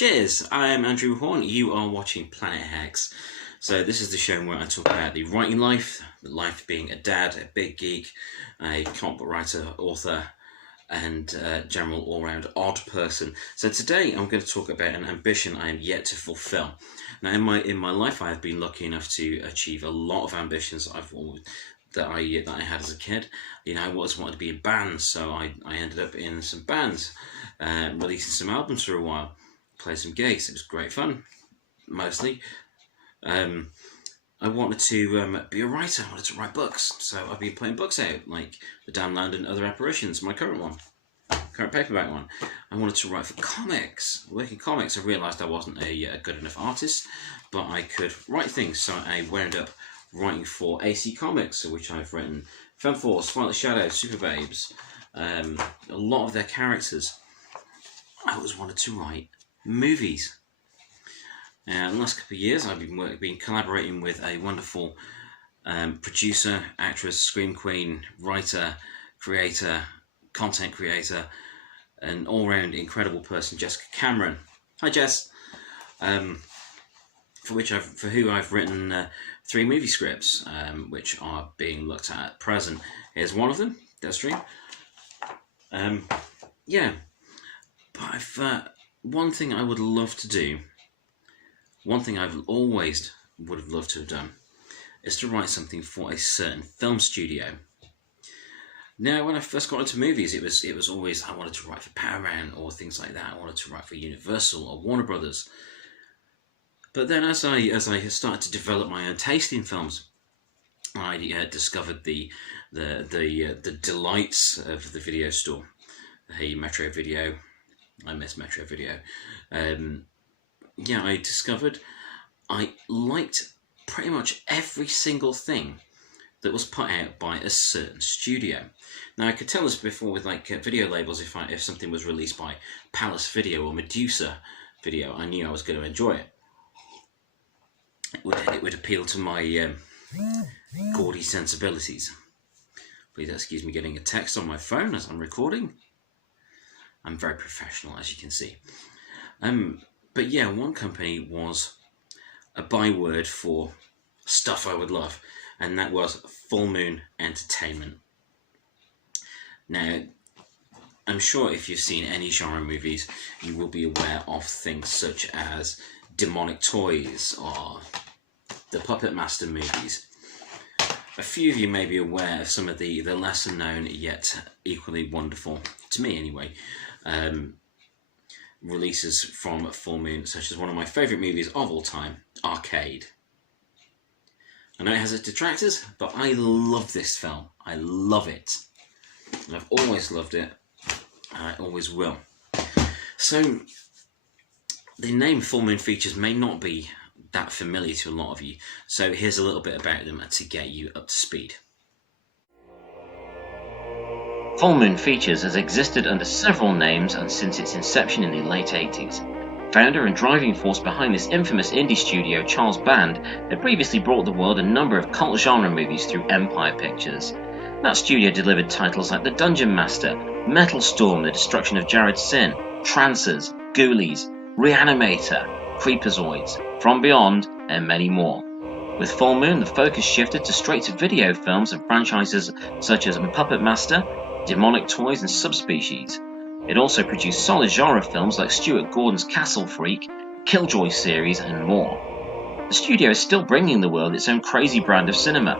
Cheers, I am Andrew Horn, you are watching Planet Hex. So this is the show where I talk about the writing life, being a dad, a big geek, a comic book writer, author, and general all-round odd person. So today I'm going to talk about an ambition I am yet to fulfill. Now in my life I have been lucky enough to achieve a lot of ambitions that I had as a kid. You know, I always wanted to be in bands, so I ended up in some bands, releasing some albums for a while, played some gigs. It was great fun, mostly. I wanted to be a writer. I wanted to write books, so I've been putting books out, like The Damned Land and Other Apparitions, my current paperback one. I wanted to write for comics. Working comics, I realised I wasn't a good enough artist, but I could write things, so I wound up writing for AC Comics, which I've written Femme Force, Violet Shadow, Super Babes, a lot of their characters. I always wanted to write movies. In the last couple of years, I've been collaborating with a wonderful producer, actress, scream queen, writer, creator, content creator, an all-round incredible person, Jessica Cameron. Hi, Jess. For who I've written 3 movie scripts, which are being looked at present. Here's one of them, Deathstream. Yeah, but one thing I would love to do, one thing I've always would have loved to have done, is to write something for a certain film studio. Now, when I first got into movies, it was always I wanted to write for Paramount or things like that. I wanted to write for Universal or Warner Brothers. But then, as I started to develop my own taste in films, I discovered the delights of the video store. Hey, Metro Video, I miss Metro Video. I discovered I liked pretty much every single thing that was put out by a certain studio. Now, I could tell this before with video labels. If something was released by Palace Video or Medusa Video, I knew I was going to enjoy it. It would appeal to my gaudy sensibilities. Please excuse me getting a text on my phone as I'm recording. I'm very professional, as you can see. But yeah, one company was a byword for stuff I would love, and that was Full Moon Entertainment. Now, I'm sure if you've seen any genre movies, you will be aware of things such as Demonic Toys or the Puppet Master movies. A few of you may be aware of some of the lesser known yet equally wonderful, to me anyway, releases from Full Moon, such as one of my favourite movies of all time, Arcade. I know it has its detractors, but I love this film. I love it. And I've always loved it, and I always will. So, the name Full Moon Features may not be that familiar to a lot of you, so here's a little bit about them to get you up to speed. Full Moon Features has existed under several names and since its inception in the late 80s. Founder and driving force behind this infamous indie studio, Charles Band, had previously brought the world a number of cult genre movies through Empire Pictures. That studio delivered titles like The Dungeon Master, Metal Storm, The Destruction of Jared Sin, Trancers, Ghoulies, Reanimator, Creepazoids, From Beyond, and many more. With Full Moon, the focus shifted to straight-to-video films and franchises such as The Puppet Master, Demonic Toys, and Subspecies. It also produced solid genre films like Stuart Gordon's Castle Freak, Killjoy series, and more. The studio is still bringing the world its own crazy brand of cinema,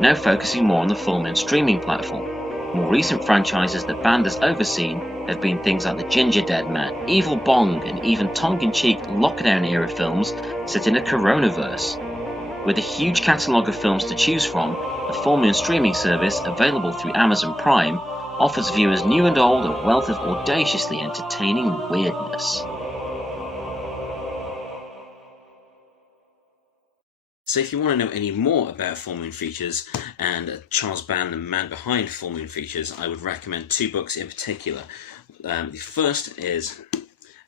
now focusing more on the Full Moon streaming platform. More recent franchises that Band has overseen have been things like The Ginger Dead Man, Evil Bong, and even tongue-in-cheek lockdown-era films set in a coronaverse. With a huge catalogue of films to choose from, the Full Moon streaming service, available through Amazon Prime, offers viewers new and old a wealth of audaciously entertaining weirdness. So if you want to know any more about Full Moon Features and Charles Band, the man behind Full Moon Features, I would recommend 2 books in particular. The first is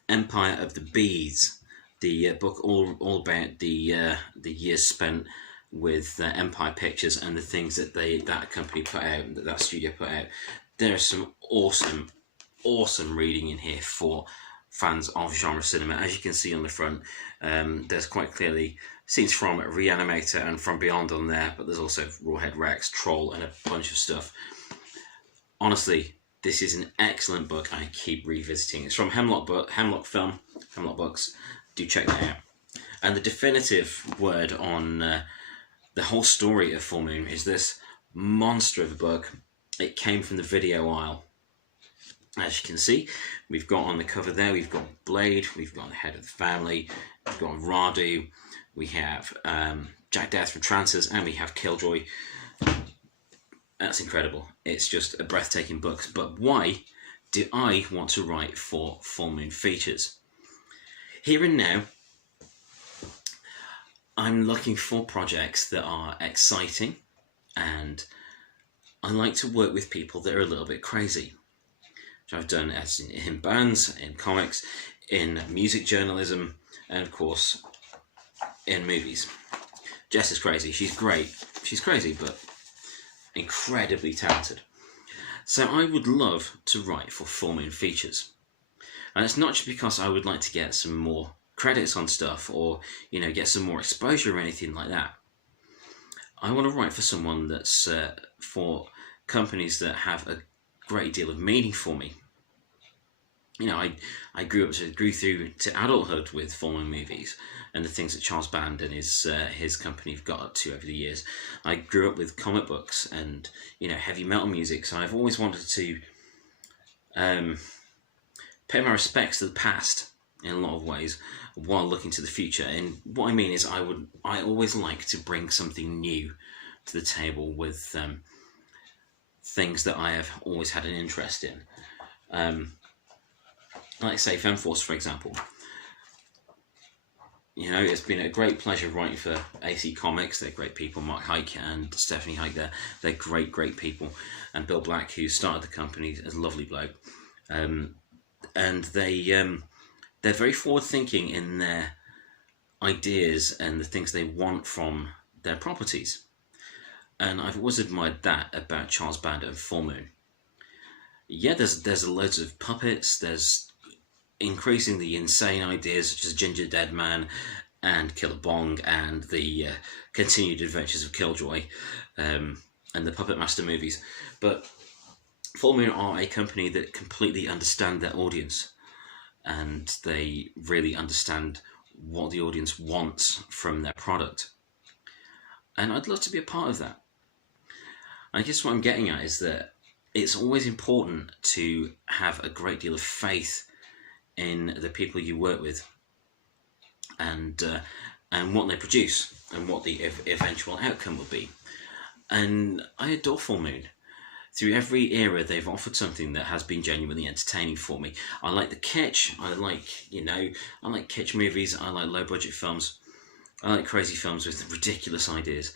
Empire of the Bees, the book all about the years spent with Empire Pictures and the things that that company put out, that studio put out. There's some awesome reading in here for fans of genre cinema. As you can see on the front, there's quite clearly scenes from Reanimator and From Beyond on there, but there's also Rawhead Rex, Troll, and a bunch of stuff. Honestly, this is an excellent book. I keep revisiting. It's from Hemlock Books. Do check that out. And the definitive word on the whole story of Full Moon is this monster of a book. It came from the video aisle. As you can see, we've got on the cover there, we've got Blade, we've got the head of the family, we've got Radu, we have Jack Death from Trancers, and we have Killjoy. That's incredible. It's just a breathtaking book. But why do I want to write for Full Moon Features? Here and now, I'm looking for projects that are exciting, and I like to work with people that are a little bit crazy. Which I've done as in bands, in comics, in music journalism, and of course in movies. Jess is crazy. She's great. She's crazy, but incredibly talented. So I would love to write for Full Moon Features. And it's not just because I would like to get some more credits on stuff or, get some more exposure or anything like that. I want to write for someone that's for companies that have a great deal of meaning for me. I grew through to adulthood with Full Moon movies and the things that Charles Band and his company have got up to over the years. I grew up with comic books and heavy metal music, so I've always wanted to pay my respects to the past in a lot of ways while looking to the future. And what I mean is I always like to bring something new to the table with things that I have always had an interest in. Like say Femforce, for example. It's been a great pleasure writing for AC Comics. They're great people. Mark Hike and Stephanie Hike, they're great people. And Bill Black, who started the company, is a lovely bloke. And they're very forward-thinking in their ideas and the things they want from their properties. And I've always admired that about Charles Band and Full Moon. Yeah, there's loads of puppets, there's increasingly insane ideas such as Ginger Dead Man and Killer Bong and the continued adventures of Killjoy and the Puppet Master movies. But Full Moon are a company that completely understand their audience, and they really understand what the audience wants from their product. And I'd love to be a part of that. I guess what I'm getting at is that it's always important to have a great deal of faith in the people you work with and what they produce and what the eventual outcome will be. And I adore Full Moon. Through every era, they've offered something that has been genuinely entertaining for me. I like the kitsch. I like kitsch movies. I like low-budget films. I like crazy films with ridiculous ideas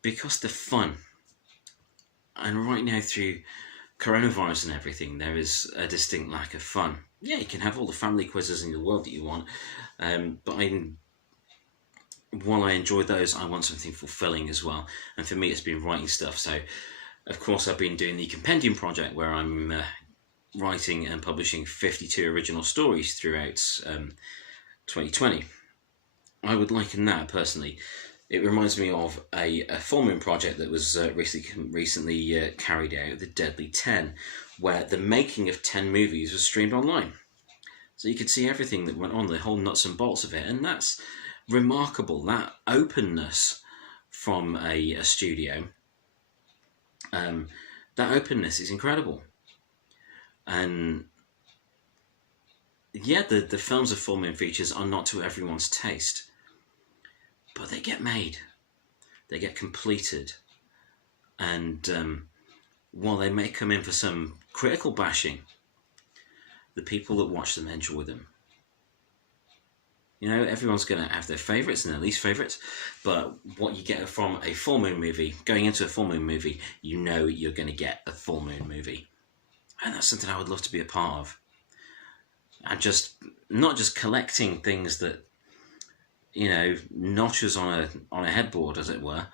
because they're fun. And right now, through coronavirus and everything, there is a distinct lack of fun. Yeah, you can have all the family quizzes in the world that you want, but while I enjoy those, I want something fulfilling as well. And for me, it's been writing stuff. So, of course, I've been doing the Compendium project where I'm writing and publishing 52 original stories throughout 2020. I would liken that personally. It reminds me of a Full Moon project that was recently carried out, The Deadly 10, where the making of 10 movies was streamed online. So you could see everything that went on, the whole nuts and bolts of it, and that's remarkable. That openness from a studio, that openness is incredible. And yeah, the films of Full Moon Features are not to everyone's taste, but they get made, they get completed, and while they may come in for some critical bashing, the people that watch them enjoy them. Everyone's going to have their favourites and their least favourites, but what you get from a Full Moon movie, going into a Full Moon movie, you're going to get a Full Moon movie. And that's something I would love to be a part of. And not just collecting things that, notches on a headboard, as it were.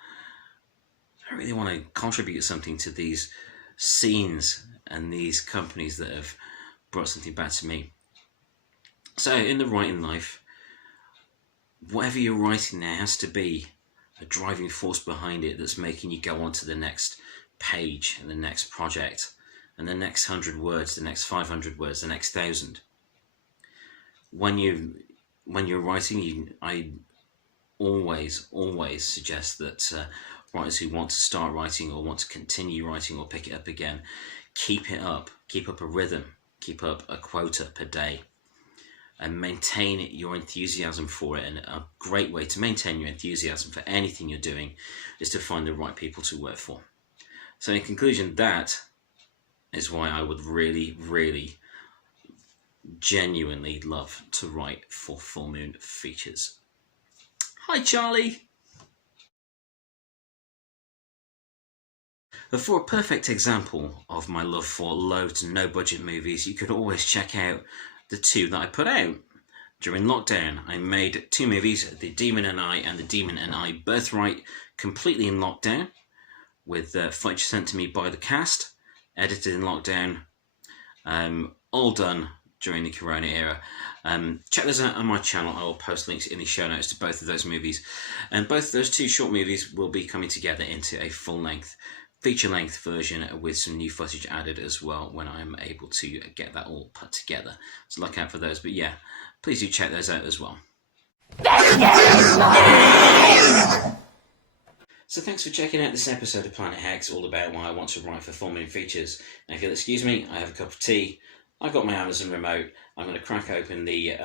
I really want to contribute something to these scenes and these companies that have brought something back to me. So in the writing life, whatever you're writing, there has to be a driving force behind it that's making you go on to the next page and the next project and the next 100 words, the next 500 words, the next 1,000. When you're writing, I always suggest that writers who want to start writing or want to continue writing or pick it up again, keep it up, keep up a rhythm, keep up a quota per day, and maintain your enthusiasm for it. And a great way to maintain your enthusiasm for anything you're doing is to find the right people to work for. So in conclusion, that is why I would really genuinely love to write for Full Moon Features. Hi Charlie! But for a perfect example of my love for low to no budget movies, you could always check out the 2 that I put out. During lockdown, I made 2 movies, The Demon and I and The Demon and I Birthright, completely in lockdown, with footage sent to me by the cast, edited in lockdown, all done during the Corona era. Check those out on my channel. I will post links in the show notes to both of those movies. And both of those 2 short movies will be coming together into a full-length, feature-length version with some new footage added as well when I'm able to get that all put together. So look out for those. But yeah, please do check those out as well. So thanks for checking out this episode of Planet Hex, all about why I want to write for Full Moon Features. Now if you'll excuse me, I have a cup of tea, I've got my Amazon remote, I'm going to crack open the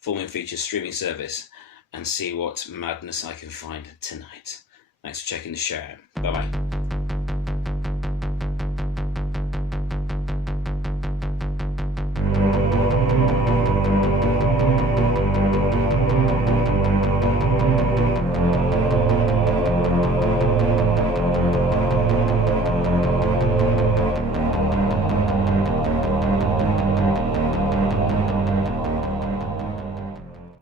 Full Moon Features streaming service and see what madness I can find tonight. Thanks for checking the show out. Bye bye.